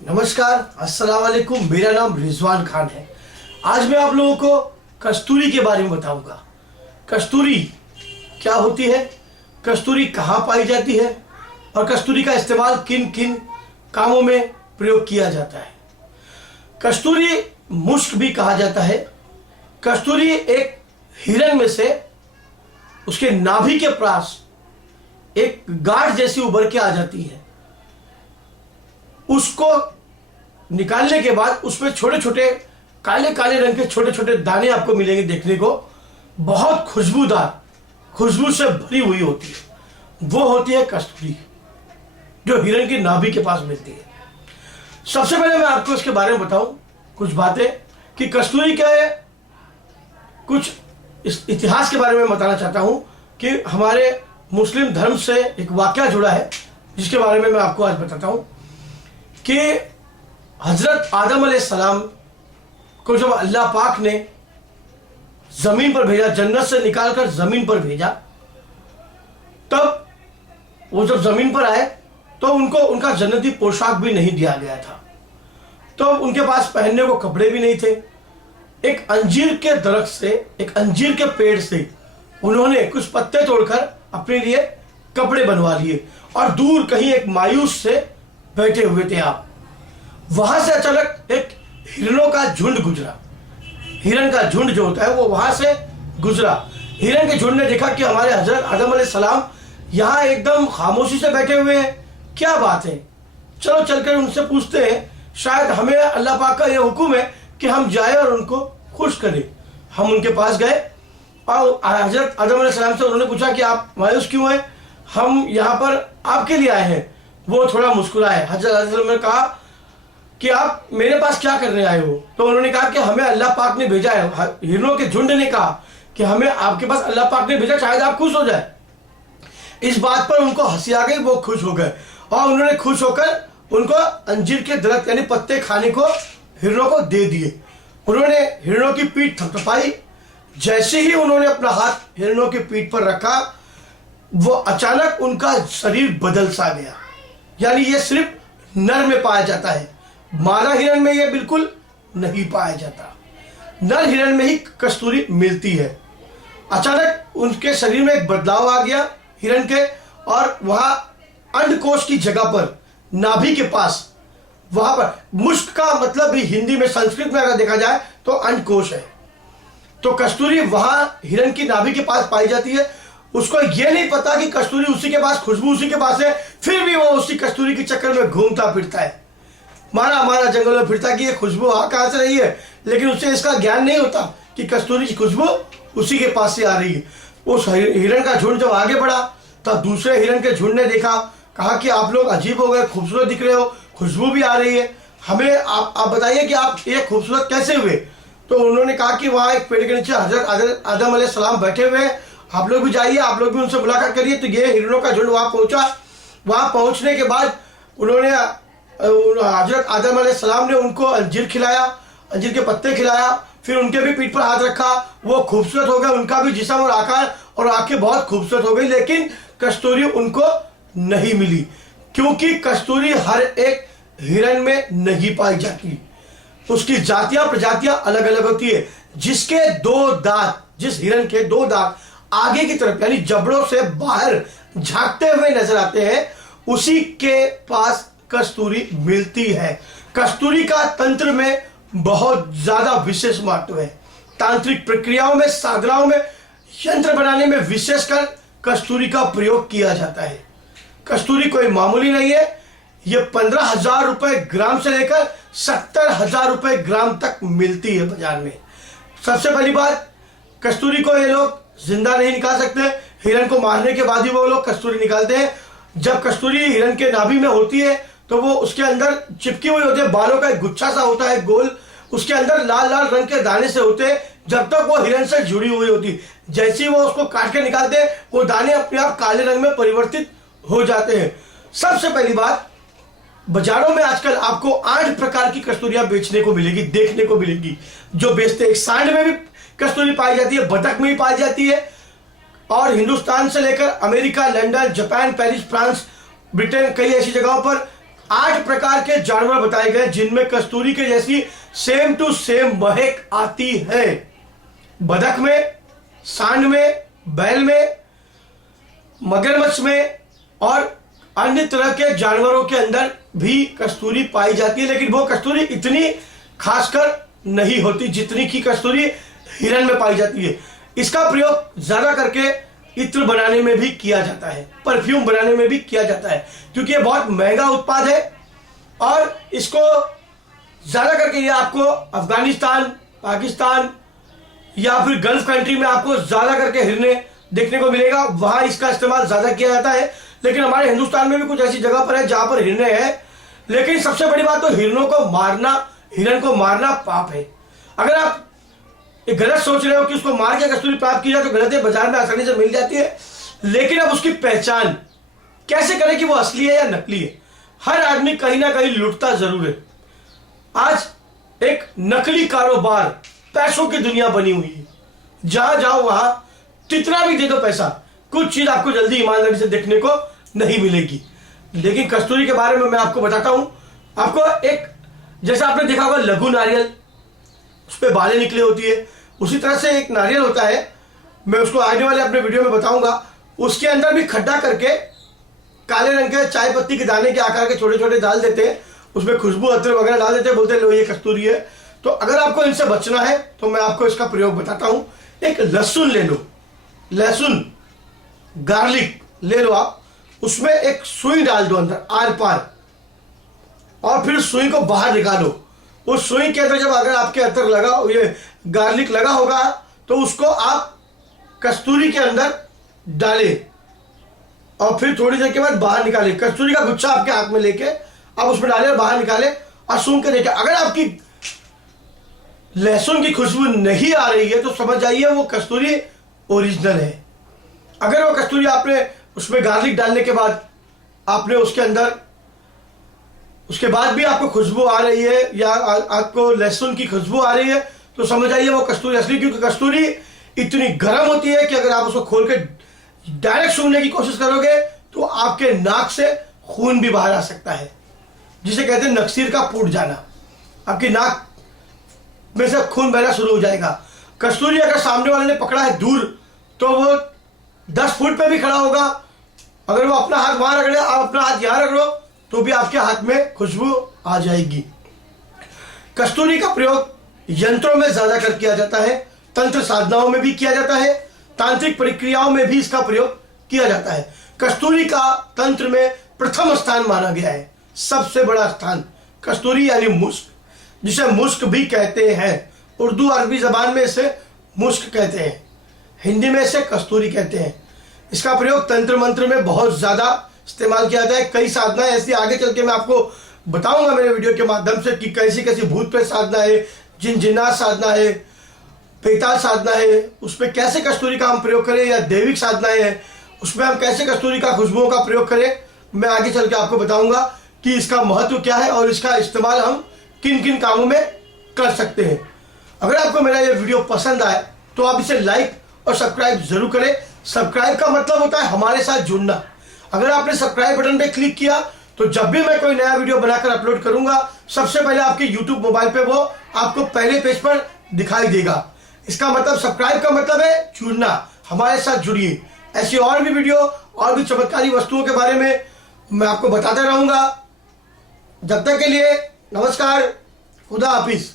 नमस्कार, अस्सलाम वालेकुम। मेरा नाम रिजवान खान है। आज मैं आप लोगों को कस्तूरी के बारे में बताऊंगा। कस्तूरी क्या होती है, कस्तूरी कहाँ पाई जाती है और कस्तूरी का इस्तेमाल किन किन कामों में प्रयोग किया जाता है। कस्तूरी मुश्क भी कहा जाता है। कस्तूरी एक हिरन में से उसके नाभि के पास एक गांठ जैसी उभर के आ जाती है। उसको निकालने के बाद उसमें छोटे छोटे काले काले रंग के छोटे छोटे दाने आपको मिलेंगे देखने को। बहुत खुशबूदार, खुशबू से भरी हुई होती है। वो होती है कस्तूरी, जो हिरन की नाभि के पास मिलती है। सबसे पहले मैं आपको इसके बारे में बताऊं कुछ बातें कि कस्तूरी के कुछ इस इतिहास के बारे में बताना चाहता हूं कि हमारे मुस्लिम धर्म से एक वाकया जुड़ा है, जिसके बारे में मैं आपको आज बताता हूं कि हजरत आदम अलैहिस्सलाम को जब अल्लाह पाक ने जमीन पर भेजा, जन्नत से निकालकर जमीन पर भेजा, तब वो जब जमीन पर आए तो उनको उनका जन्नती पोशाक भी नहीं दिया गया था। तो उनके पास पहनने को कपड़े भी नहीं थे। एक अंजीर के दरख्त से, एक अंजीर के पेड़ से उन्होंने कुछ पत्ते तोड़कर अपने लिए कपड़े बनवा लिए और दूर कहीं एक मायूस से बैठे हुए थे आप। वहां से अचानक एक हिरणों का झुंड गुजरा। हिरन का झुंड जो होता है वो वहां से गुजरा। हिरन के झुंड ने देखा कि हमारे हजरत आदम अलैहिस्सलाम यहाँ एकदम खामोशी से बैठे हुए हैं, क्या बात है। चलो चलकर उनसे पूछते हैं, शायद हमें अल्लाह पाक का यह हुक्म है कि हम जाए और उनको खुश करें। हम उनके पास गए और हजरत आदम अलैहिस्सलाम से उन्होंने पूछा कि आप मायूस क्यों हैं, हम यहाँ पर आपके लिए आए हैं। वो थोड़ा मुस्कुराए। हजरत ने कहा कि आप मेरे पास क्या करने आए हो। तो उन्होंने कहा कि हमें अल्लाह पाक ने भेजा है। हिरणों के झुंड ने कहा कि हमें आपके पास अल्लाह पाक ने भेजा, शायद आप खुश हो जाए। इस बात पर उनको हंसी आ गई, वो खुश हो गए और उन्होंने खुश होकर उनको अंजीर के दरख्त यानी पत्ते खाने को हिरणों को दे दिए। उन्होंने हिरणों की पीठ थपथपाई। जैसे ही उन्होंने अपना हाथ हिरणों की पीठ पर रखा, वो अचानक उनका शरीर बदल सा गया। यानी ये सिर्फ नर में पाया जाता है, मादा हिरण में ये बिल्कुल नहीं पाया जाता। नर हिरण में ही कस्तूरी मिलती है। अचानक उनके शरीर में एक बदलाव आ गया हिरण के, और वहां अंडकोश की जगह पर, नाभि के पास, वहां पर, मुश्क का मतलब भी हिंदी में, संस्कृत में अगर देखा जाए तो अंडकोश है। तो कस्तूरी वहां हिरण की नाभि के पास पाई जाती है। उसको ये नहीं पता कि कस्तूरी उसी के पास, खुशबू उसी के पास है, फिर भी वो उसी कस्तूरी के चक्कर में घूमता फिरता है, मारा जंगल में फिरता कि ये खुशबू आ कहां से रही है, लेकिन उसे इसका ज्ञान नहीं होता कि कस्तूरी की खुशबू उसी के पास से आ रही है। उस हिरण का झुंड जब आगे बढ़ा तब दूसरे हिरण के झुंड ने देखा, कहा कि आप लोग अजीब हो गए, खूबसूरत दिख रहे हो, खुशबू भी आ रही है, हमें आप बताइए कि आप ये खूबसूरत कैसे हुए। तो उन्होंने कहा कि वहाँ एक पेड़ के नीचे हजरत आदम अलैहिस्सलाम बैठे हुए हैं, आप लोग भी जाइए, आप लोग भी उनसे मुलाकात करिए। तो ये हिरणों का झुंड वहाँ पहुँचा। वहाँ पहुँचने के बाद उन्होंने हजरत आदम अलैहिस्सलाम ने उनको अंजीर खिलाया, अंजीर के पत्ते खिलाया, फिर उनके भी पीठ पर हाथ रखा। वो खूबसूरत हो गए, उनका भी जिस्म और आकार और आंखें बहुत खूबसूरत हो गई, लेकिन कस्तूरी उनको नहीं मिली, क्योंकि कस्तूरी हर एक हिरण में नहीं पाई जाती। उसकी जातियां प्रजातियां अलग अलग होती है। जिसके दो दांत, जिस हिरण के दो दांत आगे की तरफ यानी जबड़ों से बाहर झांकते हुए नजर आते हैं, उसी के पास कस्तूरी मिलती है। कस्तूरी का तंत्र में बहुत ज्यादा विशेष महत्व है। तांत्रिक प्रक्रियाओं में, साधनाओं में, यंत्र बनाने में विशेषकर कस्तूरी का प्रयोग किया जाता है। कस्तूरी कोई मामूली नहीं है। ये 15,000 रुपए ग्राम से लेकर 70,000 रुपए ग्राम तक मिलती है बाजार में। सबसे पहली बात, कस्तूरी को ये लोग जिंदा नहीं निकाल सकते। हिरण को मारने के बाद ही वो लोग कस्तूरी निकालते हैं। जब कस्तूरी हिरण के नाभि में होती है तो वो उसके अंदर चिपकी हुई होती है, बालों का एक गुच्छा सा होता है गोल, उसके अंदर लाल लाल रंग के दाने से होते हैं। जब तक वो हिरण से जुड़ी हुई होती, जैसे ही वो उसको काट के निकालते हैं, वो दाने अपने आप काले रंग में परिवर्तित हो जाते हैं। सबसे पहली बात, बाजारों में आजकल आपको 8 प्रकार की कस्तूरियां बेचने को मिलेगी, देखने को मिलेगी, जो बेचते हैं। सांड में भी कस्तूरी पाई जाती है, बतख में भी पाई जाती है, और हिंदुस्तान से लेकर America, London, Japan, Paris, France, Britain, कई ऐसी जगहों पर 8 प्रकार के जानवर बताए गए जिनमें कस्तूरी के जैसी सेम टू सेम महक आती है। बतख में, सांड में, बैल में, मगरमच्छ में और अन्य तरह के जानवरों के अंदर भी कस्तूरी पाई जाती है, लेकिन वो कस्तूरी इतनी खासकर नहीं होती जितनी की कस्तूरी हिरण में पाई जाती है। इसका प्रयोग ज्यादा करके इत्र बनाने में भी किया जाता है, परफ्यूम बनाने में भी किया जाता है, क्योंकि ये बहुत महंगा उत्पाद है और इसको ज्यादा करके ये आपको अफगानिस्तान, पाकिस्तान या फिर गल्फ कंट्री में आपको ज्यादा करके हिरने देखने को मिलेगा, वहां इसका इस्तेमाल ज्यादा किया जाता है। लेकिन हमारे हिंदुस्तान में भी कुछ ऐसी जगह पर है जहां पर हिरने हैं, लेकिन सबसे बड़ी बात तो हिरण को मारना पाप है। अगर आप ये गलत सोच रहे हो कि उसको मार के कस्तूरी प्राप्त की जाए तो गलत है, बाजार में आसानी से मिल जाती है, लेकिन अब उसकी पहचान कैसे करें कि वो असली है या नकली है। हर आदमी कहीं ना कहीं लुटता जरूर है। आज एक नकली कारोबार, पैसों की दुनिया बनी हुई है, जहां जाओ वहां कितना भी दे दो पैसा, कुछ चीज आपको जल्दी ईमानदारी से देखने को नहीं मिलेगी। लेकिन कस्तूरी के बारे में मैं आपको बताता हूं। आपको एक, जैसा आपने देखा होगा लघु नारियल, उस पर बालें निकली होती है, उसी तरह से एक नारियल होता है, मैं उसको आने वाले अपने वीडियो में बताऊंगा। उसके अंदर भी खड्डा करके काले रंग के चाय पत्ती के दाने के आकार के छोटे छोटे डाल देते हैं, उसमें खुशबू अतर वगैरह डाल देते हैं, बोलते हैं लो ये कस्तूरी है। तो अगर आपको इनसे बचना है तो मैं आपको इसका प्रयोग बताता हूं। एक लहसुन ले लो, लहसुन, गार्लिक ले लो आप, उसमें एक सुई डाल दो अंदर आर पार, और फिर सुई को बाहर निकालो। उस सुई के अंदर जब अगर आपके अतर लगा, ये गार्लिक लगा होगा, तो उसको आप कस्तूरी के अंदर डालें और फिर थोड़ी देर के बाद बाहर निकालें। कस्तूरी का गुच्छा आपके हाथ में लेके आप उसमें डालें और बाहर निकालें और सूंघ के देखें। अगर आपकी लहसुन की खुशबू नहीं आ रही है तो समझ जाइए वो कस्तूरी ओरिजिनल है। अगर वो कस्तूरी आपने उसमें गार्लिक डालने के बाद आपने उसके अंदर, उसके बाद भी आपको खुशबू आ रही है या आपको लहसुन की खुशबू आ रही है तो समझ आइए वो कस्तूरी असली, क्योंकि कस्तूरी इतनी गर्म होती है कि अगर आप उसको खोल के डायरेक्ट सूंघने की कोशिश करोगे तो आपके नाक से खून भी बाहर आ सकता है, जिसे कहते हैं नक्सीर का फूट जाना। आपकी नाक में से खून बहना शुरू हो जाएगा। कस्तूरी अगर सामने वाले ने पकड़ा है दूर तो वो 10 फुट पे भी खड़ा होगा, अगर वो अपना हाथ वहां रख ले, आप अपना हाथ यहां रख लो तो भी आपके हाथ में खुशबू आ जाएगी। कस्तूरी का प्रयोग यंत्रों में ज्यादा कर किया जाता है, तंत्र साधनाओं में भी किया जाता है, तांत्रिक प्रक्रियाओं में भी इसका प्रयोग किया जाता है। कस्तूरी का तंत्र में प्रथम स्थान माना गया है, सबसे बड़ा स्थान। कस्तूरी यानी मुस्क, जिसे मुस्क भी कहते हैं। उर्दू अरबी जबान में इसे मुस्क कहते हैं, हिंदी में इसे कस्तूरी कहते हैं। इसका प्रयोग तंत्र मंत्र में बहुत ज्यादा इस्तेमाल किया जाता है। कई साधनाएं ऐसी आगे चल के मैं आपको बताऊंगा मेरे वीडियो के माध्यम से कि कैसी कैसी भूत प्रेत साधना है, जिन्नात साधना है, बेताल साधना है, उसमें कैसे कस्तूरी का हम प्रयोग करें, या दैविक साधनाएं हैं उसमें हम कैसे कस्तूरी का खुशबुओं का प्रयोग करें। मैं आगे चल के आपको बताऊंगा कि इसका महत्व क्या है और इसका इस्तेमाल हम किन किन कामों में कर सकते हैं। अगर आपको मेरा ये वीडियो पसंद आए तो आप इसे लाइक और सब्सक्राइब जरूर करें। सब्सक्राइब का मतलब होता है हमारे साथ जुड़ना। अगर आपने सब्सक्राइब बटन पे क्लिक किया तो जब भी मैं कोई नया वीडियो बनाकर अपलोड करूंगा सबसे पहले आपके YouTube मोबाइल पे वो आपको पहले पेज पर दिखाई देगा। इसका मतलब सब्सक्राइब का मतलब है जुड़ना, हमारे साथ जुड़िए। ऐसी और भी वीडियो और भी चमत्कारी वस्तुओं के बारे में मैं आपको बताता रहूंगा। जब तक के लिए नमस्कार, खुदा हाफिज।